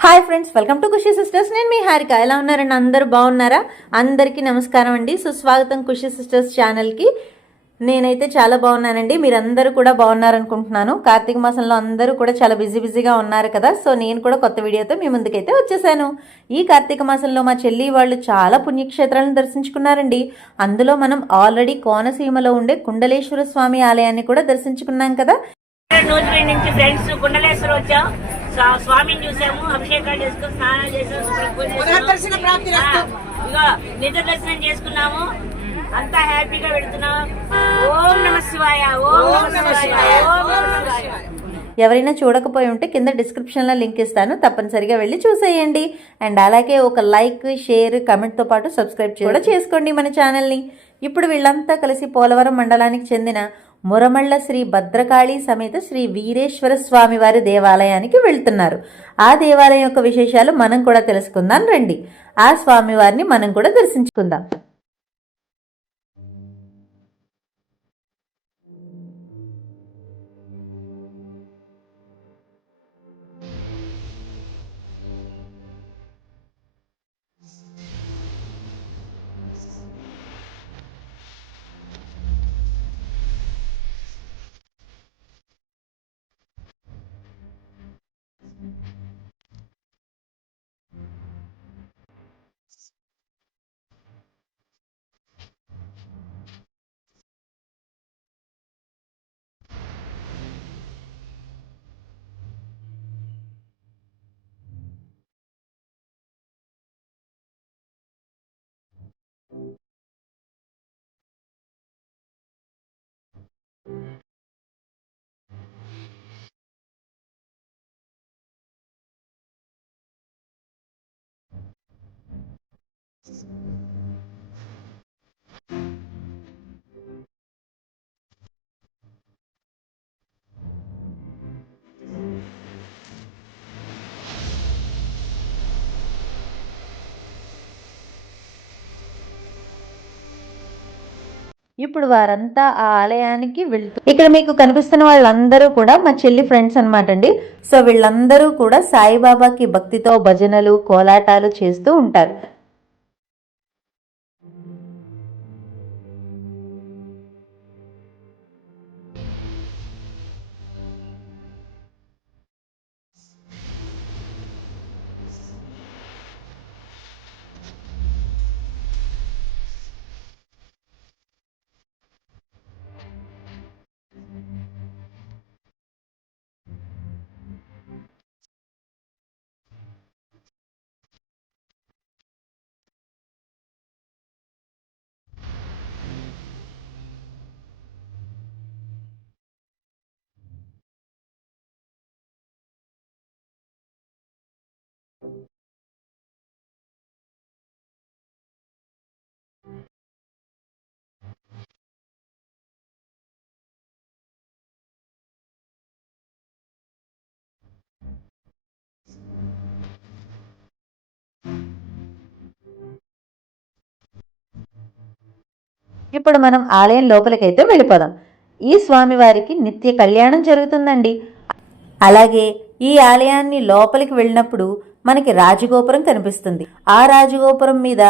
Hi friends welcome to Khushi sisters నేను మీ హారిక. ఎలా ఉన్నారండి? అందరూ బాగున్నారా? అందరికీ నమస్కారం అండి. సుస్వాగతం ఖుషి సిస్టర్స్ ఛానల్కి నేనైతే చాలా బాగున్నానండి. మీరందరూ కూడా బాగున్నారనుకుంటున్నాను. కార్తీక మాసంలో అందరూ కూడా చాలా బిజీ బిజీగా ఉన్నారు కదా. సో నేను కూడా కొత్త వీడియోతో మీ ముందుకైతే వచ్చేసాను. ఈ కార్తీక మాసంలో మా చెల్లి వాళ్ళు చాలా పుణ్యక్షేత్రాలను దర్శించుకున్నారండి. అందులో మనం ఆల్రెడీ కోనసీమలో ఉండే కుండలేశ్వర స్వామి ఆలయాన్ని కూడా దర్శించుకున్నాం కదా. నుంచి ఫ్రెండ్స్ వచ్చాం. స్వామిని చూసాము అభిషేకాలు చేసుకుని స్నానాలు చేసాము చేసాము. దర్శన చేసుకున్నాము. అంతా హ్యాపీగా వెళ్తున్నాం. ఓం నమ శివాయ ఓం నమ శివాయ ఓం నమ శివాయ. ఎవరైనా చూడకపోయి ఉంటే కింద డిస్క్రిప్షన్లో లింక్ ఇస్తాను. తప్పనిసరిగా వెళ్ళి చూసేయండి. అండ్ అలాగే ఒక లైక్ షేర్ కమెంట్తో పాటు సబ్స్క్రైబ్ కూడా చేసుకోండి మన ఛానల్ని ఇప్పుడు వీళ్ళంతా కలిసి పోలవరం మండలానికి చెందిన మురమళ్ళ శ్రీ భద్రకాళి సమేత శ్రీ వీరేశ్వర స్వామి వారి దేవాలయానికి వెళ్తున్నారు. ఆ దేవాలయం యొక్క విశేషాలు మనం కూడా తెలుసుకుందాం. రండి. ఆ స్వామి వారిని మనం కూడా దర్శించుకుందాం. ఇప్పుడు వారంతా ఆ ఆలయానికి వెళ్తూ ఇక్కడ మీకు కనిపిస్తున్న వాళ్ళందరూ కూడా మా చెల్లి ఫ్రెండ్స్ అనమాట అండి. సో వీళ్ళందరూ కూడా సాయిబాబాకి భక్తితో భజనలు కోలాటాలు చేస్తూ ఉంటారు. ఇప్పుడు మనం ఆలయం లోపలికైతే వెళ్ళిపోదాం. ఈ స్వామివారికి నిత్య కళ్యాణం జరుగుతుందండి. అలాగే ఈ ఆలయాన్ని లోపలికి వెళ్ళినప్పుడు మనకి రాజగోపురం కనిపిస్తుంది. ఆ రాజగోపురం మీద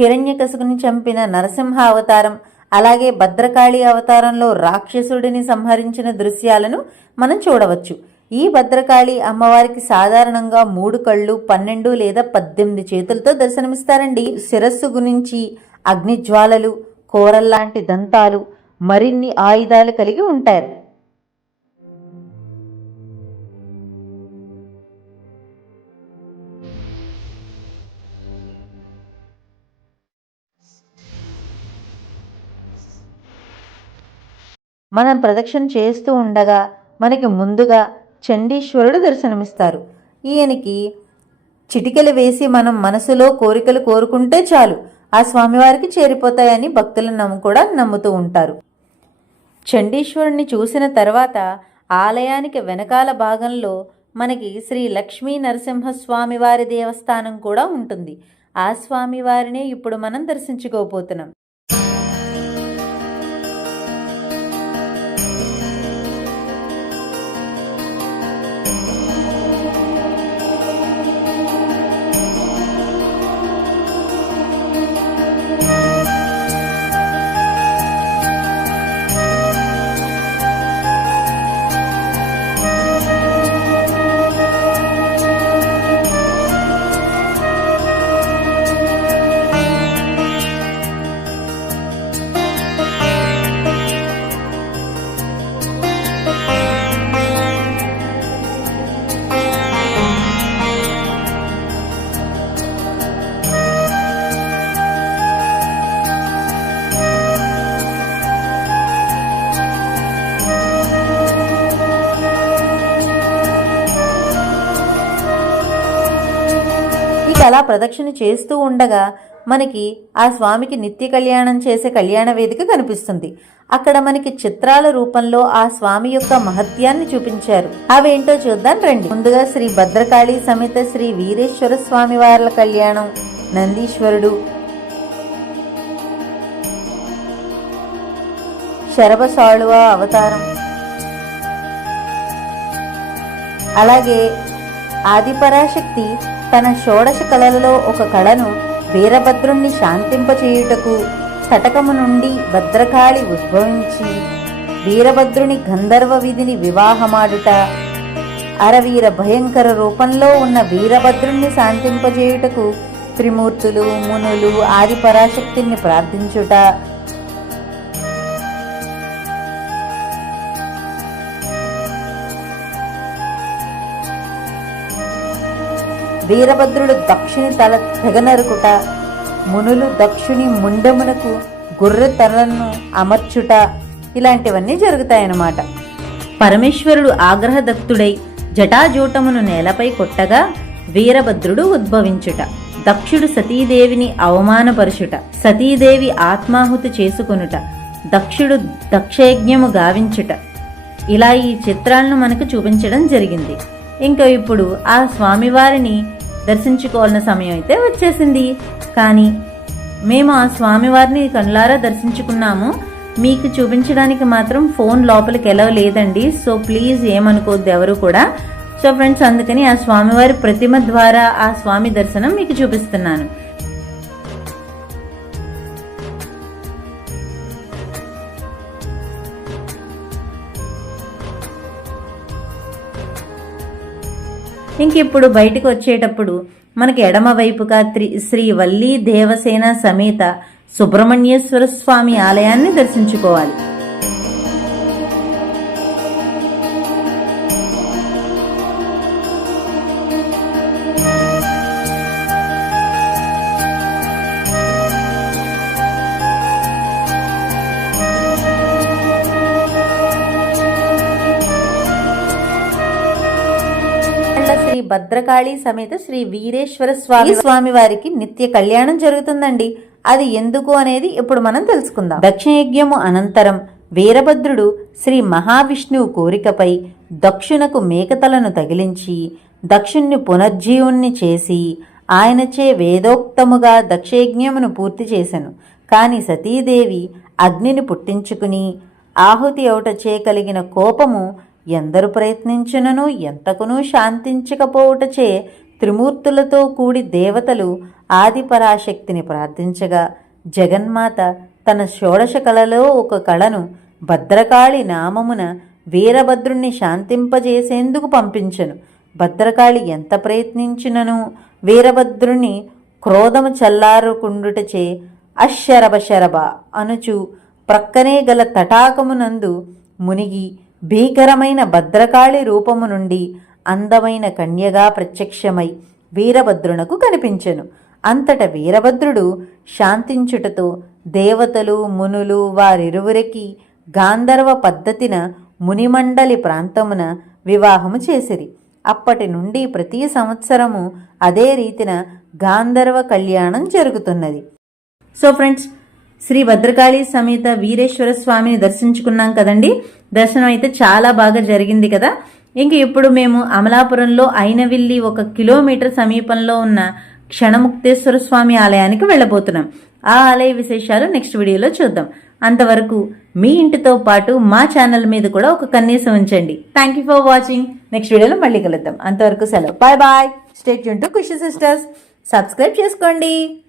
హిరణ్యకశుకుని చంపిన నరసింహ అవతారం అలాగే భద్రకాళి అవతారంలో రాక్షసుడిని సంహరించిన దృశ్యాలను మనం చూడవచ్చు. ఈ భద్రకాళి అమ్మవారికి సాధారణంగా మూడు కళ్ళు పన్నెండు లేదా పద్దెనిమిది చేతులతో దర్శనమిస్తారండి. శిరస్సు గురించి అగ్నిజ్వాలలు కోరల్లాంటి దంతాలు మరిన్ని ఆయుధాలు కలిగి ఉంటారు. మనం ప్రదక్షిణ చేస్తూ ఉండగా మనకి ముందుగా చండీశ్వరుడు దర్శనమిస్తారు. ఈయనకి చిటికెలు వేసి మనం మనసులో కోరికలు కోరుకుంటే చాలు. ఆ స్వామివారికి చేరిపోతాయని భక్తులు నమ్ము కూడా నమ్ముతూ ఉంటారు. చండీశ్వరుణ్ణి చూసిన తర్వాత ఆలయానికి వెనకాల భాగంలో మనకి శ్రీ లక్ష్మీ నరసింహస్వామి వారి దేవస్థానం కూడా ఉంటుంది. ఆ స్వామివారినే ఇప్పుడు మనం దర్శించుకోబోతున్నాం. అలా ప్రదక్షిణ చేస్తూ ఉండగా మనకి ఆ స్వామికి నిత్య కళ్యాణం చేసే కళ్యాణ వేదిక కనిపిస్తుంది. అక్కడ మనకి చిత్రాల రూపంలో ఆ స్వామి యొక్క మహత్యాన్ని చూపించారు. అవేంటో చూద్దాం రండి. ముందుగా శ్రీ భద్రకాళి సమేత శ్రీ వీరేశ్వర స్వామి వార్ల కళ్యాణం. నందీశ్వరుడు. శరభసాళువ అవతారం. అలాగే ఆదిపరాశక్తి తన షోడశ కళలలో ఒక కళను వీరభద్రుణ్ణి శాంతింపచేయుటకు తటకము నుండి భద్రకాళి ఉద్భవించి వీరభద్రుని గంధర్వ విధిని వివాహమాడుట అరవీర భయంకర రూపంలో ఉన్న వీరభద్రుణ్ణి శాంతింపజేయుటకు త్రిమూర్తులు మునులు ఆదిపరాశక్తిని ప్రార్థించుట వీరభద్రుడు దక్షిణి తల తెగనరుకుట మునులు దక్షిణి ముండమునకు గుర్రె తలను అమర్చుట ఇలాంటివన్నీ జరుగుతాయన్నమాట. పరమేశ్వరుడు ఆగ్రహదత్తుడై జటాజూటమును నేలపై కొట్టగా వీరభద్రుడు ఉద్భవించుట దక్షుడు సతీదేవిని అవమానపరుచుట సతీదేవి ఆత్మాహుతి చేసుకొనుట దక్షుడు దక్షయజ్ఞము గావించుట. ఇలా ఈ చిత్రాలను మనకు చూపించడం జరిగింది. ఇంకా ఇప్పుడు ఆ స్వామివారిని దర్శించుకోవాలన్న సమయం అయితే వచ్చేసింది. కానీ మేము ఆ స్వామివారిని కళ్ళారా దర్శించుకున్నాము. మీకు చూపించడానికి మాత్రం ఫోన్ లోపలికి ఎలా లేదండి. సో ప్లీజ్ ఏమనుకోవద్దు ఎవరు కూడా. సో ఫ్రెండ్స్ అందుకని ఆ స్వామివారి ప్రతిమ ద్వారా ఆ స్వామి దర్శనం మీకు చూపిస్తున్నాను. ఇంక ఇప్పుడు బయటకు వచ్చేటప్పుడు మనకి ఎడమ వైపుగా త్రి శ్రీ వల్లీ దేవసేన సమేత సుబ్రహ్మణ్యేశ్వర స్వామి ఆలయాన్ని దర్శించుకోవాలి. శ్రీ భద్రకాళి సమేత శ్రీ వీరేశ్వర స్వామి స్వామి వారికి నిత్య కళ్యాణం జరుగుతుందండి. అది ఎందుకు అనేది ఇప్పుడు మనం తెలుసుకుందాం. దక్షయజ్ఞము అనంతరం వీరభద్రుడు శ్రీ మహావిష్ణువు కోరికపై దక్షునకు మేకతలను తగిలించి దక్షుణ్ణి పునర్జీవుణ్ణి చేసి ఆయనచే వేదోక్తముగా దక్షయజ్ఞమును పూర్తి చేశాను కాని సతీదేవి అగ్నిని పుట్టించుకుని ఆహుతి అవుటచే కలిగిన కోపము ఎందరు ప్రయత్నించినను ఎంతకునూ శాంతించకపోవుటచే త్రిమూర్తులతో కూడి దేవతలు ఆదిపరాశక్తిని ప్రార్థించగా జగన్మాత తన షోడశ కళలో ఒక కళను భద్రకాళి నామమున వీరభద్రుణ్ణి శాంతింపజేసేందుకు పంపించను. భద్రకాళి ఎంత ప్రయత్నించినను వీరభద్రుణ్ణి క్రోధము చల్లారుకుండుటచే అశరభ శరభ అనుచు ప్రక్కనే గల తటాకమునందు మునిగి భీకరమైన భద్రకాళి రూపము నుండి అందమైన కన్యగా ప్రత్యక్షమై వీరభద్రునకు కనిపించెను. అంతట వీరభద్రుడు శాంతించుటతో దేవతలు మునులు వారిరువురికి గాంధర్వ పద్ధతిన మునిమండలి ప్రాంతమున వివాహము చేసిరి. అప్పటి నుండి ప్రతి సంవత్సరము అదే రీతిన గాంధర్వ కళ్యాణం జరుగుతున్నది. సో ఫ్రెండ్స్ శ్రీ భద్రకాళి సమేత వీరేశ్వర స్వామిని దర్శించుకున్నాం కదండి? దర్శనం అయితే చాలా బాగా జరిగింది కదా. ఇంక ఇప్పుడు మేము అమలాపురంలో అయినవిల్లి ఒక కిలోమీటర్ సమీపంలో ఉన్న క్షణముక్తేశ్వర స్వామి ఆలయానికి వెళ్ళబోతున్నాం. ఆ ఆలయ విశేషాలు నెక్స్ట్ వీడియోలో చూద్దాం. అంతవరకు మీ ఇంటితో పాటు మా ఛానల్ మీద కూడా ఒక కన్నీసం ఉంచండి. Thank you for watching next వీడియోలో మళ్ళీ కలుద్దాం. అంతవరకు సెలవు. Bye bye stay tuned to Khushi sisters subscribe చేసుకోండి.